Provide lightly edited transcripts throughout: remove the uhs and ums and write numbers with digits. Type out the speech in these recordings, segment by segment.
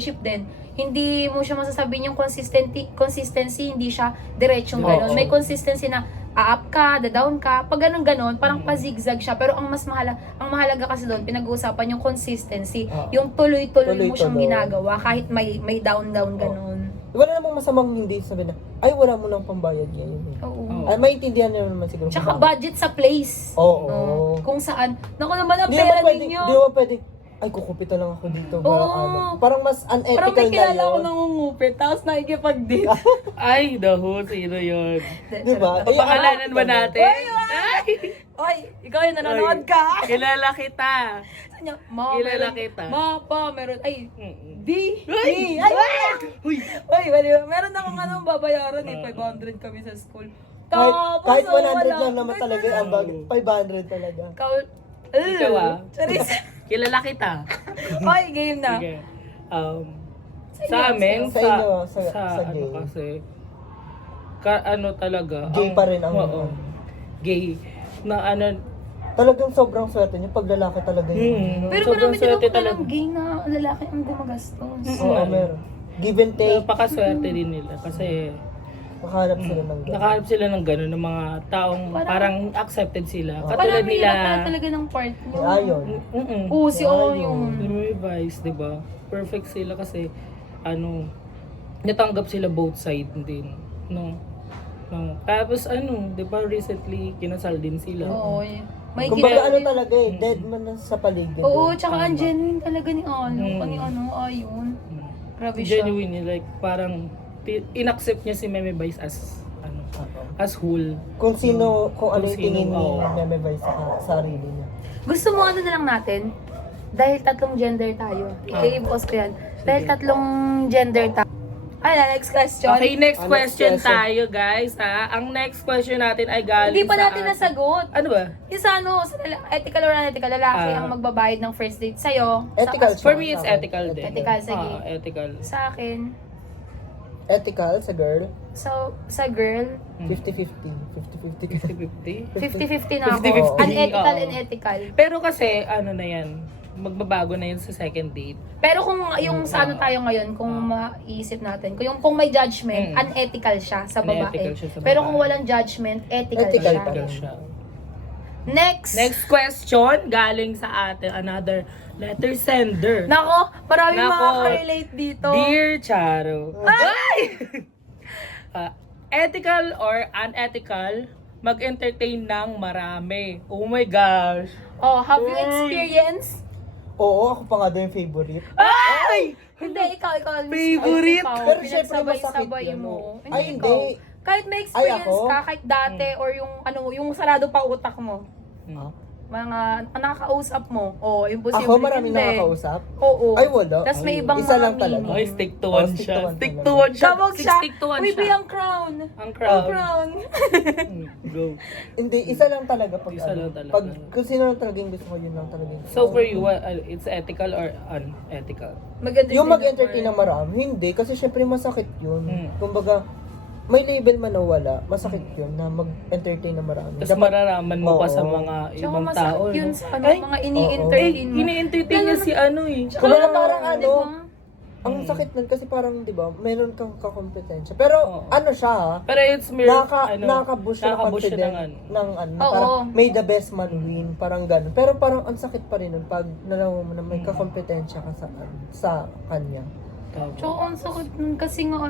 din, hindi mo siya masasabihin yung consistency, hindi siya diretsong gano'n. Oo. May consistency na a-up ka, da-down ka, pag ganun-ganon, parang pa-zigzag siya. Pero ang mahalaga kasi doon, pinag-uusapan yung consistency, yung tuloy-tuloy mo siyang Tuloy-tuloy. ginagawa kahit may down-down ganon. Wala namang masamang hindi sabihin na, ay wala mo nang pambayad ngayon. Oo. Ay, maintindihan nyo naman siguro. Tsaka kung bakit. budget sa place. Oo. Kung saan, naku naman ang Di pera naman pwede, ninyo. di naman pwede, ay kukupita lang ako dito. Oo. Parang mas Parang unethical may na kilala ako yun. nangungupit, tapos nakikipag-date. Ay, daho, sino yun? Di ba? Ay, Pangalanan ba natin? Oy, ikaw yung nanonood ka. Kilala kita. Sabi niya, Ma, Kilala meron, kita. Ma, pa, meron, ay, Mm-mm. di, Uy! ay, Uy! Uy, meron akong anong babayaran eh, 500 kami sa school. Kahit 100 wala. lang naman talaga ang bag. 500 talaga. Ikaw Charis. Kilala kita. Oy, game na. Sige. Sa Sa inyo, amin, sa inyo, sa ano gay. kasi, ano talaga. Gay pa rin ang Oo. Gay. Na ano, Talagang sobrang swerte niyo pag lalaki talaga yun. Pero sobrang marami din swerte ako talaga. ng gay na lalaki ang gumagastos. Oo, meron. Give and take. Napakaswerte din nila kasi Makahanap sila ng gano'n. nakahanap sila ng gano'n, ng mga taong parang accepted sila. Katulad Parang nila, hirap na talaga ng part niyo. Ayon. Oo, si Oyong. May Vice, di ba? Perfect sila kasi, natanggap sila both side din. No? Tapos di ba recently, kinasal din sila. Oo, may Kumbaga ano ginawa. talaga eh, dead man na sa paligid. Oo, eh. tsaka ang genuine talaga ni Mm. Ayun. Mm. Grabe siya. Genuine, like parang inaccept niya si Meme Vice as as whole. Kung sino, kung ano Kung yung tingin sino, ni oo. Meme Vice sa sarili niya. Gusto mo ano na lang natin? Dahil tatlong gender tayo. I-boss ko yan. Dahil tatlong gender tayo. Ay, next question. Okay, next Next question question. tayo, guys. Ang next question natin ay galing Hindi pa sa natin nasagot. Ano ba? Yung sa ethical or unethical, lalaki ang magbabayad ng first date sa'yo. Ethical Sa, For me, it's ethical din. Ethical, sige. Ethical. sa akin, Ethical sa girl, so, sa girl, 50-50. 50-50. 50-50. 50-50 na ako. 50-50. Unethical Oo. and ethical. Pero kasi, ano na yan, magbabago na yun sa second date. Pero kung yung sa ano tayo ngayon, kung maiisip natin, kung may judgment, unethical siya sa babae. Unethical siya sa Pero babae. kung walang judgment, ethical, Ethical siya. pa rin. Ethical siya. Next! Next question, galing sa atin, another letter sender. Nako, maraming Nako. makaka-relate dito. Dear Charo. Ay! Ethical or unethical, mag-entertain ng marami. Oh my gosh. Oh, have you Uy. experienced? Oo, ako pa nga daw yung favorite. Ay! Hindi, ikaw. Favorite? Ikaw, Pero syempre pinagsabay-sabay masakit yan, mo. oh. Hindi, Ay, ikaw. hindi. Kahit may experience ako? ka, kahit dati, or yung sarado pa utak mo. Ah. Mga nakakausap mo. Oh, imposible. Ako maraming hindi. nakakausap. Oo. Ay, wala. Tapos may Ay, ibang isa mga lang talaga. meaning. Ay, stick to one stick siya. to one Stick talaga. to one siya. Sabog siya. Stick to one Uy, siya. ang crown. Ang Ang crown. crown. Go. Hindi, isa lang talaga. Pag, Isa lang talaga. Pag, kung sino lang talaga yung gusto ko, yun lang talaga. yung gusto So ko. for you, it's ethical or unethical? Maganda Yung din mag-entertain yung ng marami, hindi. Kasi syempre masakit yun. Hmm. Kumbaga, may label man o wala, masakit yun na mag-entertain ng marami. Tapos mararaman mo pa Oo. sa mga Tsaka ibang masakit tao. yun no? sa ano, Ay, mga ini-entertain mo. ini-entertain niya si ano eh. Kumbaga parang ano, Diba? ang sakit nun kasi parang, di ba, meron kang kakompetensya. Pero Oo. ano siya ha, Pero it's mere, nakaka-boost siya ng nakaka-boost siya confidence ng ano. ng ano, Oo. parang may the best man win, parang gano'n. Pero parang ang sakit pa rin nun pag nalaman mo na may kakompetensya ka sa kanya. Tsaka ang sakit nun kasi nga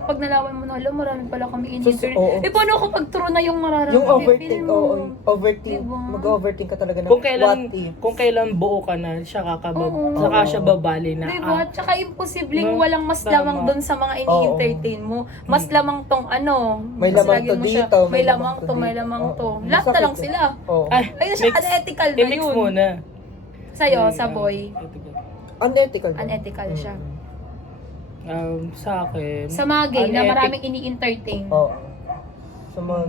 pag nalaman mo na, alam, marami pala kami in-interview. oo. Paano kapag true na yung mararamdaman? Yung overthink, mo? oo, overthink, Diba? mag-overthink ka talaga ng Kung kailan, what if. kung kailan buo ka na, siya Oo. saka siya babali na. Diba? Tsaka imposibleng No? walang mas Tama. lamang doon sa mga ini-entertain mo. Mas lamang tong May mas lamang lagi to mo siya, dito, may lamang to, may dito. lamang Oo. to. Lahat na lang Masakit sila. Oo. Ay, Ayun siya, unethical na i-mix yun. muna. Sa'yo, sa boy, Unethical. din. unethical siya. Sa akin, Sa mga gay na unethic- maraming ini-entertain. Oo. Sa mga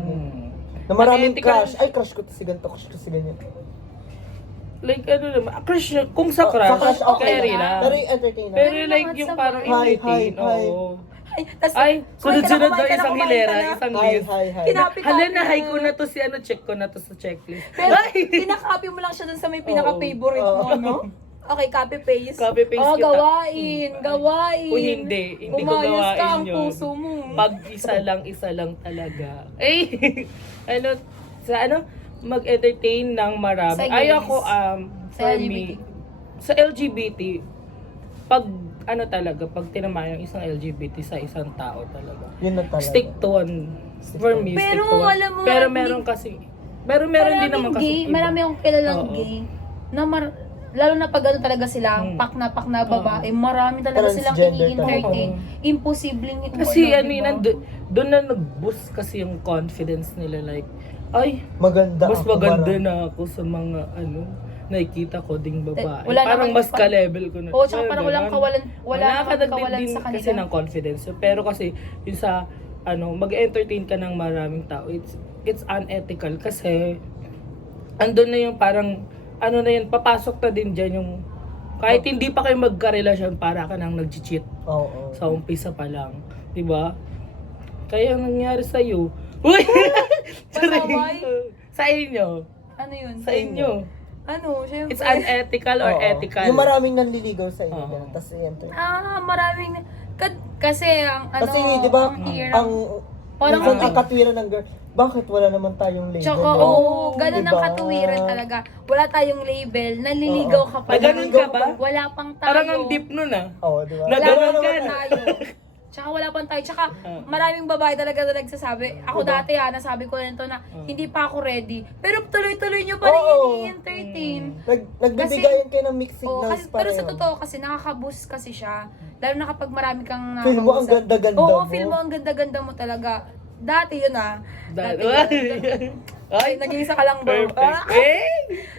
na maraming Unethical. crush. Ay, crush ko to si ganito, crush ko si ganyan. Like ano naman, crush, kung sa Sa crush, crush, okay carry lang. lang. Pero yung entertainer. Pero Pero like naman yung sa parang boy. entertain, Hi. oo. Ay, tas, Ay, kumain ka na, sunod-sunod kumain daw ka na, isang kumain ka hilera, na. isang Hi, list. hi, hi. Kinapi-copy Hala na, mo. hi ko na to si check ko na to sa checklist. Pero Ay! pinaka-copy mo lang siya dun sa may pinaka-favorite mo, no? Okay, copy-paste. Copy-paste Oh, kita. gawain. Uy, hindi ko Umayos ka gawain ang yun. puso mo. Pag isa lang talaga. Mag-entertain ng marami. Sa Ay gays. ako, Sa for LGBT. me, sa LGBT, pag pag tinama yung isang LGBT sa isang tao talaga. Yun na talaga. Stick to one. For me, Pero, stick to one. alam mo, Pero hindi- meron kasi, pero meron din naman kasi gay, iba. marami akong kilalang Oo. gay na lalo na pag ano talaga sila, Hmm. pak na babae, marami talaga silang Transgender ini-entertain. talaga. Imposibleng Kasi diba? doon na nag-boost kasi yung confidence nila, like, ay, Maganda mas ako, maganda marami. na ako sa mga nakikita ko ding babae. Wala Parang naman mas ka-level ko na. Oo, tsaka Well, parang walang ganun. kawalan Wala ka namang dagdag kawalan din sa kanila. kasi ng confidence. Pero kasi yung sa mag-entertain ka ng maraming tao, it's unethical kasi andun na yung parang na yun, papasok na din dyan yung kahit hindi pa kayo magka-relasyon, para ka nang nag-cheat Oo. sa umpisa pa lang. 'Di ba? Kaya ang nangyari sa iyo. Uy! Pasaway? Sa inyo. Ano yun? Sa inyo. Ano, syempre. It's unethical or Oo. ethical? Yung maraming nanliligaw sa inyo. Oo. ganun. Tapos i-enter. Maraming, kasi ang ano, Kasi, di ba, ang hirap. ang Parang minsan ang- ang katwiran ng girl, bakit wala naman tayong label? Tsaka, no? oo, ganun ang Diba? katuwiran talaga. Wala tayong label, naliligaw ka pa. Ay, ganun ka ba? Wala pang tayo. Parang ang deep nun ah. Oo, di ba? Wala Nagawa pang ka na. tayo. Tsaka wala pang tayo. Tsaka maraming babae talaga na nagsasabi. Ako dati nasabi ko nito na hindi pa ako ready. Pero tuloy-tuloy nyo pa rin Oo. i-entertain. Nagbibigayan kayo ng mixed Oo, signals pero sa pareho. totoo kasi nakaka-boost kasi siya. Lalo na kapag marami kang Feel mo ang nakakausap. ganda-ganda Oo, mo. feel mo ang ganda-ganda mo talaga. Dati yun Dati yun. Ay, Ay, naging isa ka lang ba? perfect. Eh!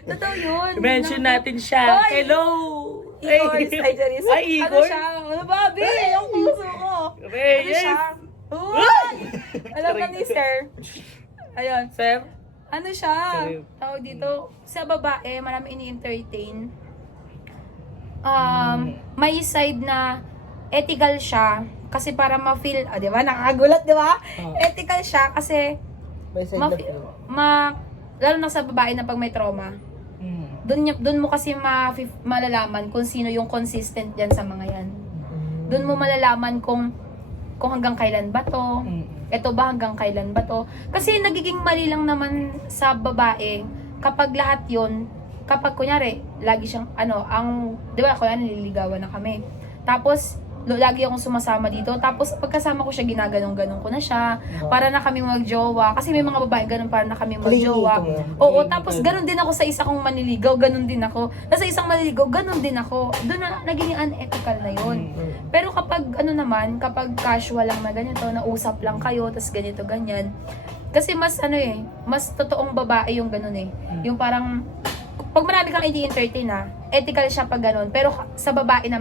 Totoo yun. Mention natin siya. Ay! Hello! Igor, ay, Janice. Ay, Ano Igor? siya? Ano ba, Bi? Yung puso ko. Hey, Ano yes! siya? Uy! Alam na ni Sir. Ayun. Sir? Ano siya? Sorry. Tawag dito, sa babae, marami ini-entertain. May side na ethical siya kasi para ma-feel, di ba? Nakakagulat, di ba? Oh. Ethical siya kasi May side ma, na feel. lalo na sa babae na pag may trauma, doon mo kasi malalaman kung sino yung consistent diyan sa mga yan. Doon mo malalaman kung hanggang kailan ba to, ito ba hanggang kailan ba to. Kasi nagiging mali lang naman sa babae kapag lahat yon, kapag kunyari, lagi siyang, di ba, kunyari nililigawan na kami. Tapos, lagi akong sumasama dito. Tapos, pagkasama ko siya, ginaganong-ganong ko na siya. Para na kami magjowa. Kasi may mga babae ganun, para na kami magjowa. Clingy. Oo, tapos ganun din ako sa isa kong maniligaw, ganun din ako. Sa isang maniligaw, ganun din ako. Doon na, naging unethical na yun. Pero kapag, kapag casual lang na ganito, nausap lang kayo, tas ganito, ganyan. Kasi mas, mas totoong babae yung ganun Yung parang, pag marami kang i-entertain ethical siya pag ganun. Pero sa babae na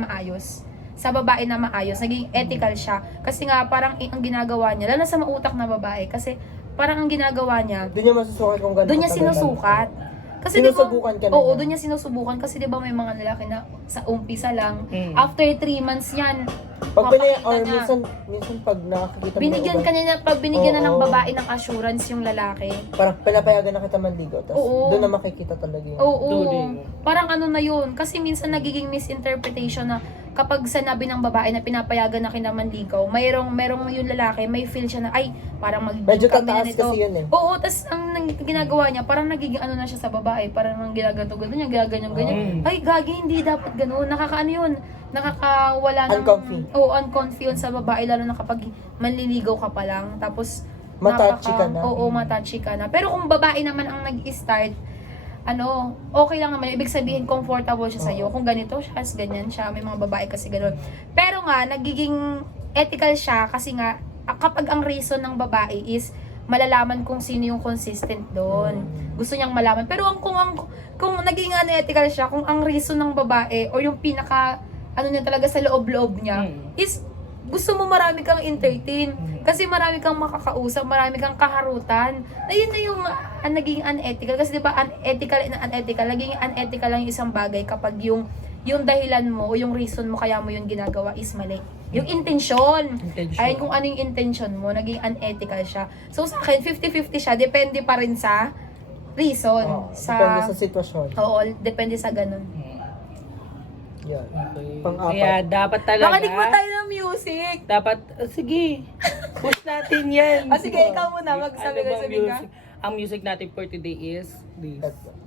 maayos. Naging ethical siya. Kasi nga, parang ang ginagawa niya, lalo na sa mautak na babae, kasi parang ang ginagawa niya, Doon niya masusukat kung gano'n. doon niya katagal sinusukat. lang. Kasi di ba, Sinusubukan ka na oo, niya. doon niya sinusubukan. Kasi di ba may mga lalaki na sa umpisa lang, Mm. after 3 months yan, Pag papakita or niya. minsan pag nakakita mo Binigyan ng ka niya pag binigyan na ng Oo. babae ng assurance yung lalaki. parang pinapayagan na kita manligo. Tapos Oo. doon na makikita talaga yun. Oo. Tuloy. Parang na yun. Kasi minsan nagiging misinterpretation na kapag sinabi ng babae na pinapayagan na kinamanligaw, merong yung lalaki, may feel siya na, ay, parang magiging Medyo kami na tataas nito. kasi yun Oo, tas ang ginagawa niya, parang nagiging na siya sa babae, parang ang ginagato-gato niya, ginaganyan-ganyan. Ay, gagi, hindi dapat ganoon. Nakakaano yun? Nakakawala ng... Uncomfy. Oo, uncomfy yun sa babae, lalo na kapag manliligaw ka pa lang. Tapos, Matouchy ka na. Oo, matouchy ka na. Pero kung babae naman ang nag-start, okay lang naman. Ibig sabihin, comfortable siya sa'yo. Kung ganito siya, ganyan siya. May mga babae kasi gano'n. Pero nga, nagiging ethical siya kasi nga, kapag ang reason ng babae is malalaman kung sino yung consistent doon. Gusto niyang malaman. Pero kung naging unethical siya, kung ang reason ng babae or yung pinaka, niya talaga sa loob-loob niya, is gusto mo marami kang entertain. Kasi marami kang makakausap, marami kang kaharutan. Ayun na yung naging unethical. Kasi di ba unethical and unethical, naging unethical lang yung isang bagay kapag yung dahilan mo o yung reason mo kaya mo yung ginagawa is mali. Yung intention. Ayun kung ano yung intention mo, naging unethical siya. So sa akin, 50-50 siya. Depende pa rin sa reason. Oo, depende sa sitwasyon. Oo, depende sa ganun. Yan. Okay. Pang-apat. Kaya dapat talaga. Makinig mo tayo ng music. Dapat, sige, push natin yan. Ah, sige, ikaw muna. Magsabi Ano ka, bang sabi ka. music? Ang music natin for today is this. Eto.